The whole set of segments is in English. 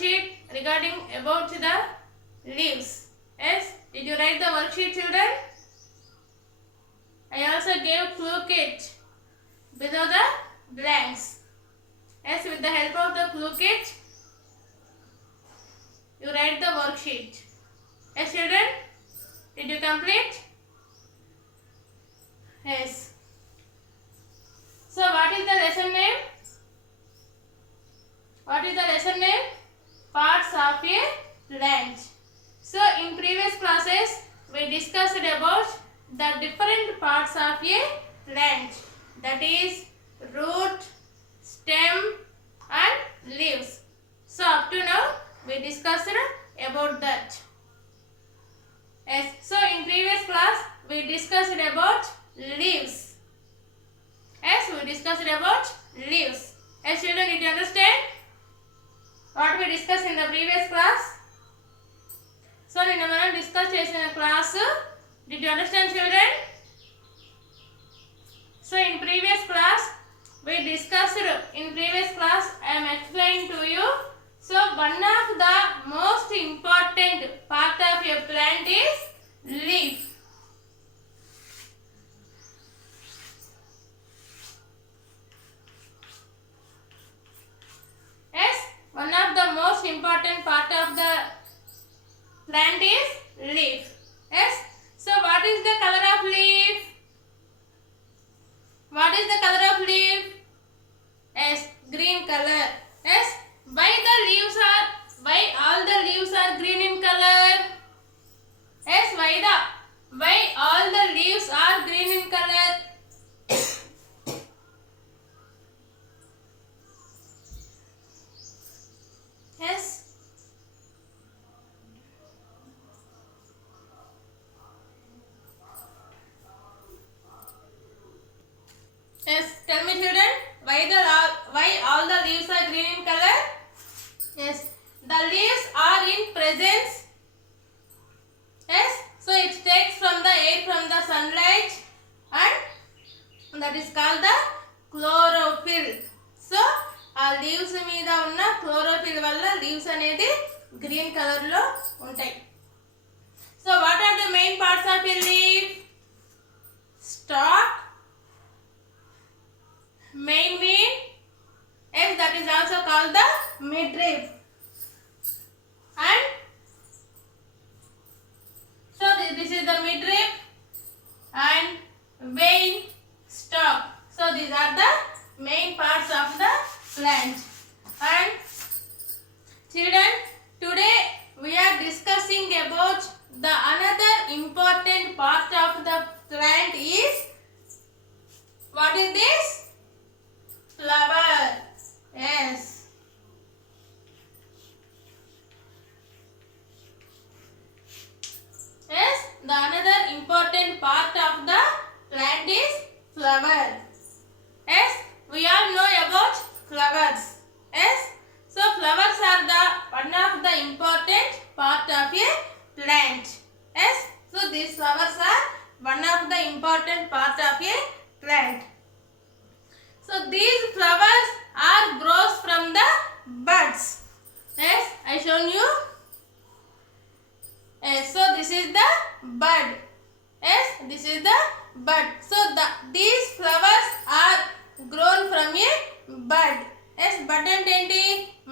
worksheet regarding about the leaves. Yes, did you write the worksheet, children? I also gave clue kit below the blanks. Yes, with the help of the clue kit, you write the worksheet. Yes, children, did you complete? Yes. So, what is the lesson name? What is the lesson name? Parts of a plant. So, in previous classes, we discussed about the different parts of a plant. That is root, stem and leaves. So, up to now, we discussed about that. Yes. So, in previous class, we discussed about leaves. Yes, we discussed about leaves. Yes, children, did you understand what we discussed in the previous class? So, in the discuss in class, did you understand, children? So, in previous class, we discussed, in previous class, I am explaining to you. So, one of the most important part of a plant is leaf. Yes, one of the most important part of the plant is leaf. Yes, so what is the color of leaf? What is the color of leaf? Yes, green color. Yes, why all the leaves are green in color? Yes, why all the leaves are green in color? Yes. Yes, tell me, children, why all the leaves are green in color? Yes, the leaves are in presence. Yes, so it takes from the air from the sunlight and that is called the chlorophyll. So, ఆ leaves మీద ఉన్న chlorophyll వల్ల leaves అనేది green colour లో ఉంటాయి. So what are the main parts of a leaf? Stalk, main bean, yes, that is also called the midrib, and so this is the midrib and vein, stalk. So these are the main parts of the plant. And children, today we are discussing about the another important part of the plant is, what is this? Flower. Yes. Yes, the another important part of the plant is flower. Yes, we all know about flowers. Yes, so flowers are the one of the important part of a plant. Yes, so these flowers are one of the important part of a plant. So these flowers are grows from the buds. Yes, I shown you. Yes, so this is the bud. Yes, this is the bud. So these flowers are grown from a bud. Yes, bud ante enti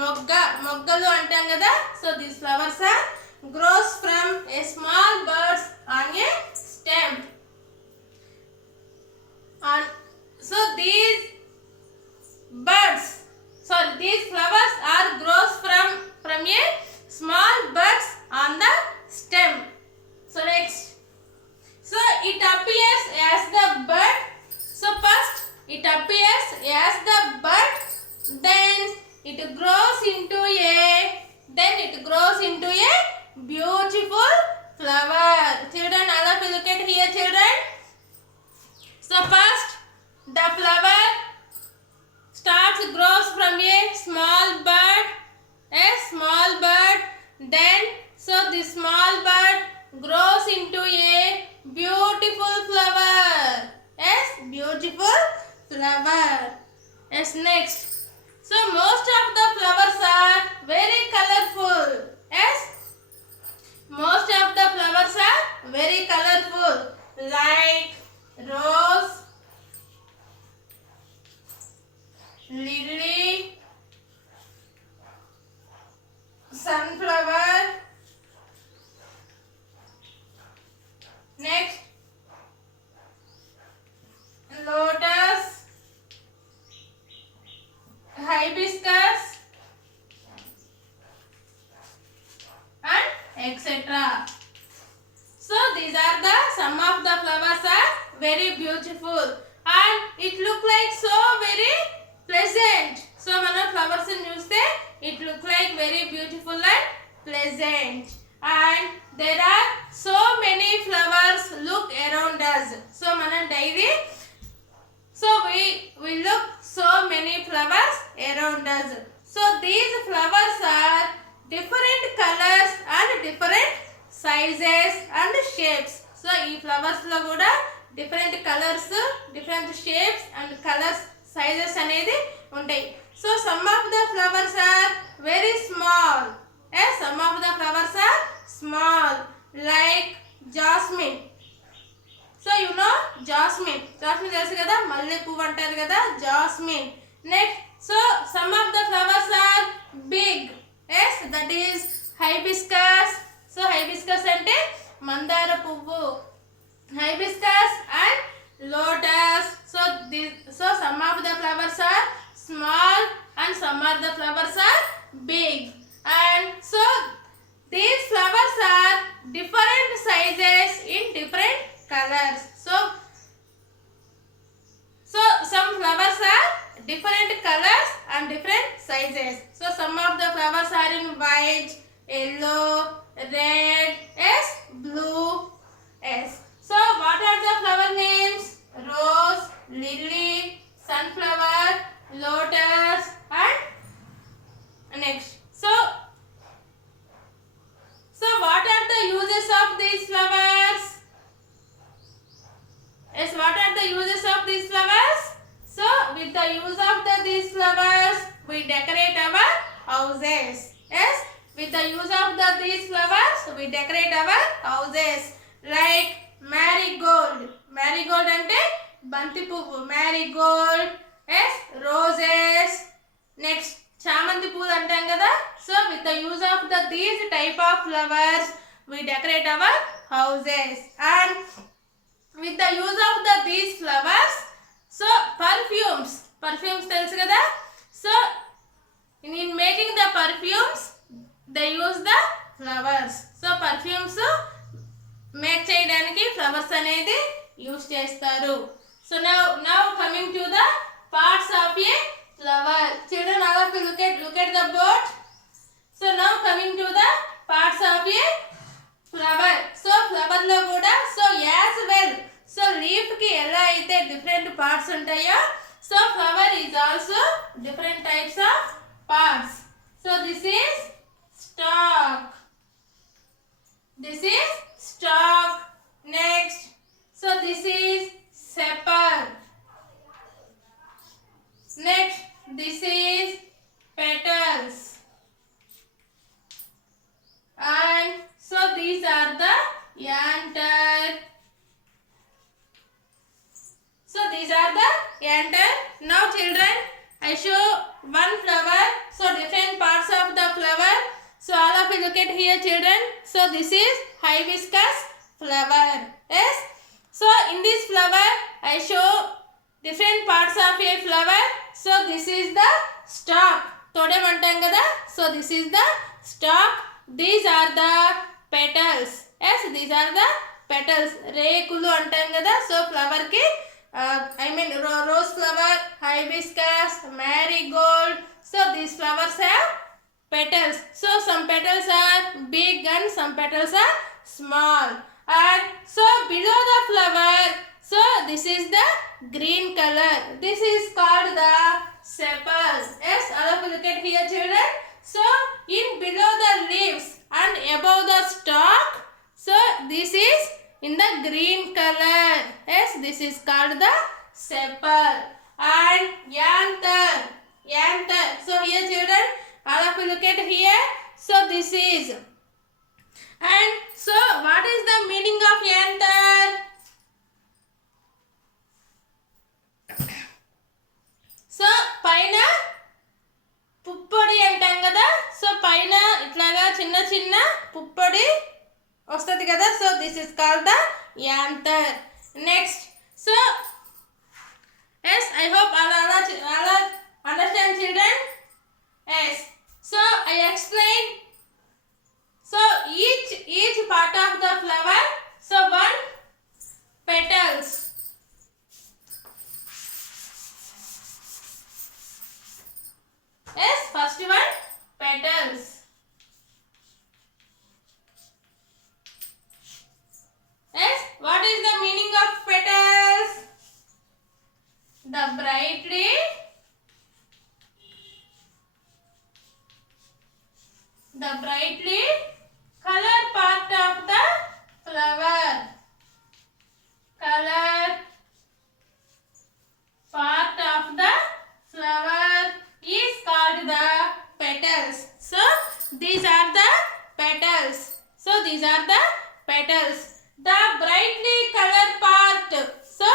moggalu antam kada. So these flowers are grows from a small buds on a stem. And so these flowers are grows from a small buds on the stem. So next, so it appears as the bud. So first it appears as the bud, then it grows into a beautiful flower. Children, all of you look at here, children. So first the flower grows from a small bud, then so this small bud grows into a beautiful flower. Yes, beautiful flower. Yes, next, so most of the flowers are very colorful. Yes, most of the flowers are very colorful, like rose, lily, sunflower, next lotus, hibiscus, and etc. So these are the some of the flowers are very beautiful and it look like so very pleasant. So mana flowers ni chuste it look like very beautiful and pleasant, and there are so many flowers look around us. So mana daily so we look so many flowers around us. So these flowers are different colors and different sizes and shapes. So ee flowers lo kuda different colors, different shapes and colors, sizes anedi untayi. So some of the flowers are very small. Yes, some of the flowers are small, like jasmine. So you know jasmine telusu kada, malle puvu antaru kada, jasmine. Next, so some of the flowers are big. Yes, that is hibiscus. So hibiscus ante mandara puvu, hibiscus and lotus. So some of the flowers are small and some of the flowers are big, and so these flowers are different sizes in different colors. So some flowers are different colors and different sizes. So some of the flowers are in white, yellow, red, yes, blue, yes. So what are the flower names? Rose, lily, sunflower, lotus, and next. So what are the uses of these flowers? Yes, what are the uses of these flowers? So with the use of these flowers we decorate our houses. Yes, with the use of these flowers we decorate our houses, like marigold. Marigold ante banti puvu, marigold. Yes, roses. Next, chamanti pool antam kada. So with the use of these type of flowers we decorate our houses, and with the use of these flowers, so perfumes telusu kada. So in making the perfumes they use the flowers. So perfumes make cheyadaniki flowers anedi use chestaru. So now coming to the parts of a flower. Children, all of you look at the board. So now coming to the parts of a flower. So flower lo kuda so as well, so leaf ki ela aithe different parts untayo, so flower is also different types of parts. So this is stalk. Next, so this is sepal. Next, this is petals, and so these are the anther. So these are the anther. Now children, I show one flower, so different parts of the flower. So all of you look at here children. So this is hibiscus flower. Yes, so in this flower I show different parts of a flower. So this is the stalk, todem antam kada. So this is the stalk. These are the petals. Yes, these are the petals. Rekulu antam kada. So flower ki I mean rose flower, hibiscus, marigold. So these flowers have petals. So some petals are big and some petals are small. And so below the flower, so this is the green color. This is called the sepal. Yes, all of you look at here children. So in below the leaves and above the stalk, so this is in the green color. Yes, this is called the sepal. And anther. So here children, All of you look at here. So this is, and so what is the meaning of anther? So పైన పుప్పొడి అంటాం కదా. So పైన ఇట్లాగా చిన్న చిన్న పుప్పొడి వస్తుంది కదా. So this is called the anther. Next, so yes, I hope all understand children. Yes, so I explain. So each part of the flower, so one petals. Yes, first one petals. Yes, what is the meaning of petals? The brightly color part of the flower. Color part of the flower is called the petals. So these are the petals. The brightly color part. So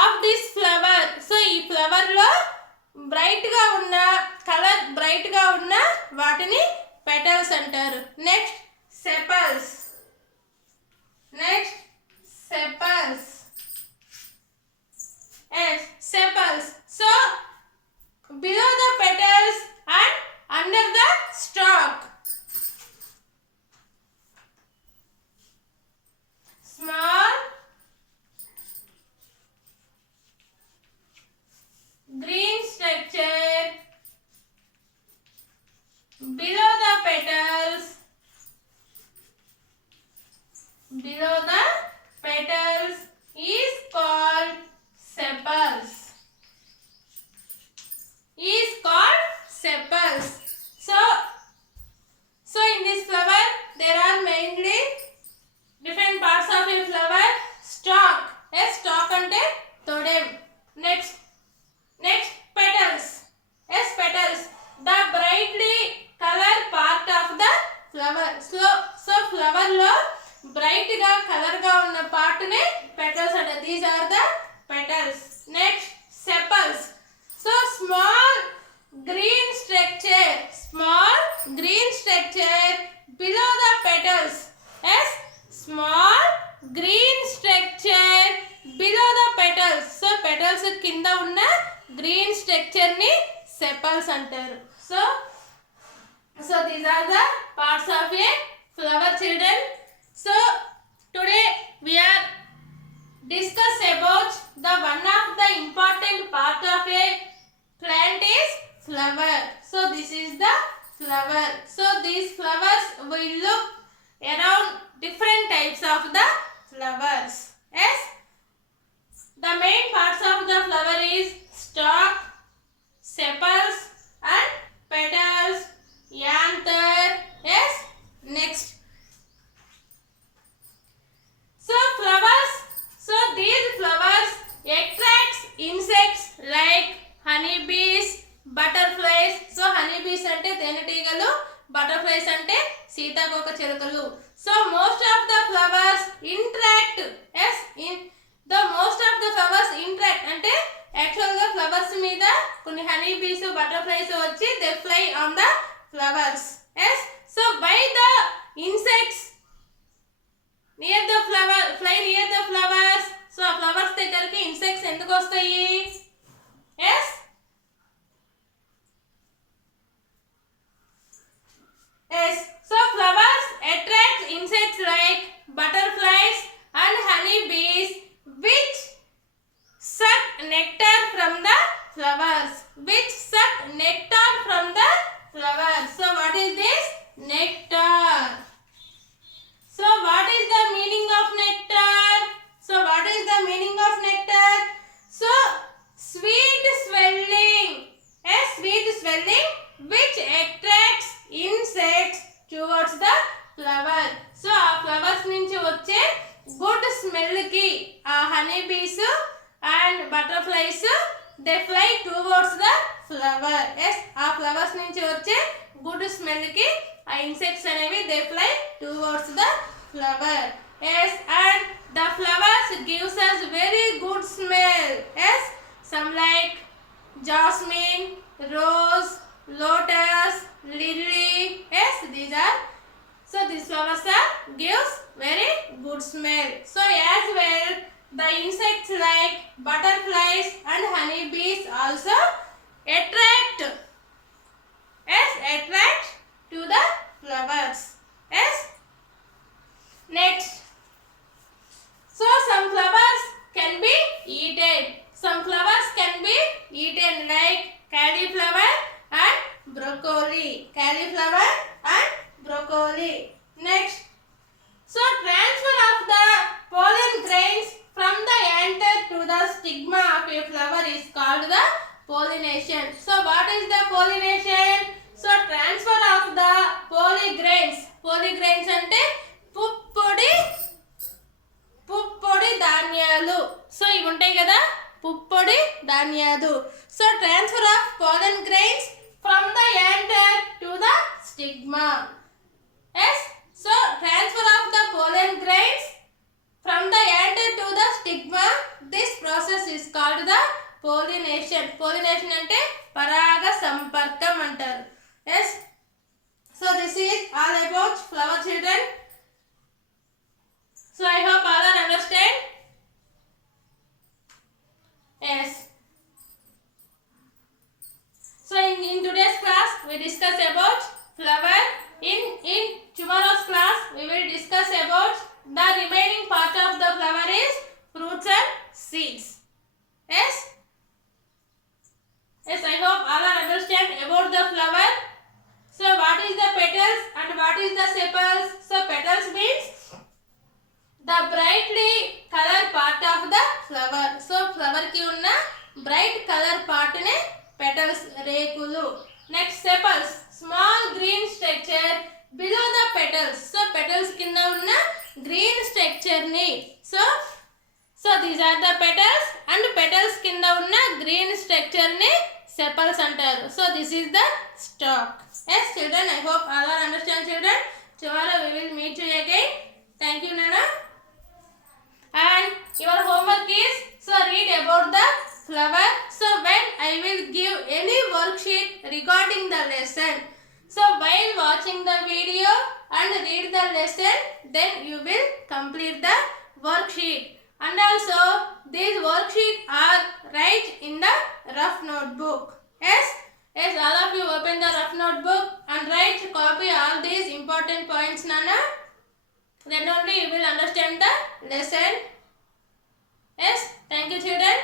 of this flower. So ఈ flower లో bright గా ఉన్న colour bright గా ఉన్న వాటిని petals అంటారు. Next sepals. Yes, sepals. So below the petals and under the stalk. Small green structure below the petals. Is called sepals. So in this flower there are mainly different parts of a flower. Stalk. Yes, stalk ante todem. Next petals. Yes, petals. The brightly color part of the flower. So flower lo bright ga color ga unna part ne petals ante. These are the petals. Next sepals. So small green structure below the petals. Yes, small green structure below the petals. So petals kinda unna green structure ni sepals antaru. So these are the parts of a flower, children. So today we are discuss about the one of the important part of a plant is flower. So this is the flower. So these flowers will look around different types of the flowers. Yes, the main parts of the flower is stalk, sepals and petals, anther. Yes, next. So flowers. So these flowers attracts insects like honeybees, butterflies. So honeybees ante తేనెటీగలు, butterflies ante సీతాకోక చిలుకలు. So most of the flowers interact. Yes, the most of the flowers interact అంటే actual గా flowers మీద కొన్ని honeybees, butterflies వచ్చి they fly on the flowers. Yes, so why the insects near the flower fly near the flowers? So flowers దగ్గరికి insects ఎందుకు వస్తాయి? Yes, so flowers attract insects like butterflies and honeybees which suck nectar from the flowers. So what is this? Nectar. So what is the meaning of nectar? So sweet swelling. Yes, sweet swelling which attracts insects towards the flower. So ఆ flowers నుంచి వచ్చే good smell కి ఆ honeybees and butterflies they fly towards the flower. Yes, ఆ flowers నుంచి వచ్చే good smell కి ఆ insects అనేవి they fly towards the flower. Yes, and the flowers gives us very good smell. Yes, some like jasmine, rose, lotus, lily. Yes, these are, so these flowers are gives very good smell. So as well the insects like butterflies and honeybees also attract, yes, attract to the flowers. Yes, next, so some flowers can be eaten. Some flowers can be eaten like cauliflower and broccoli. Cauliflower and broccoli. Next, so transfer of the pollen grains from the anther to the stigma of a flower is called the pollination. So what is the pollination? So transfer of the pollen grains. Pollen grains అంటే పుప్పొడి ధాన్యాలు. So ఇవి ఉంటాయి కదా, పుప్పొడి ధాన్యాలు. So transfer of pollen grains from the anther to the stigma. Yes, so transfer of the pollen grains from the anther to the stigma, this process is called the pollination. Pollination అంటే పరాగ సంపర్కం అంటారు. Yes, so this is all about flower children. So I hope all are understand. Yes. So in today's class we discuss about flower. In tomorrow's class we will discuss about the remaining part of the flower is fruits and seeds. Yes. Yes, I hope all are understand about the flower. So what is the petals and what is the sepals? So petals means the brightly color part of the flower. So flower ki unna bright color part ne petals, rekulu. Next, sepals, small green structure below the petals. So petals kinda unna green structure ni. So these are the petals and petals kinda unna green structure ni sepals antaru. So this is the stalk. Yes children, I hope all are understand children. Tomorrow we will meet you again. Thank you Nana. And your homework is, so read about the flower. So when I will give any worksheet regarding the lesson, so while watching the video and read the lesson, then you will complete the worksheet. And also these worksheets are write in the rough notebook. Yes, yes, all of you open the rough notebook and write, copy all these important points Nana. Then only you will understand the lesson. Yes, thank you children.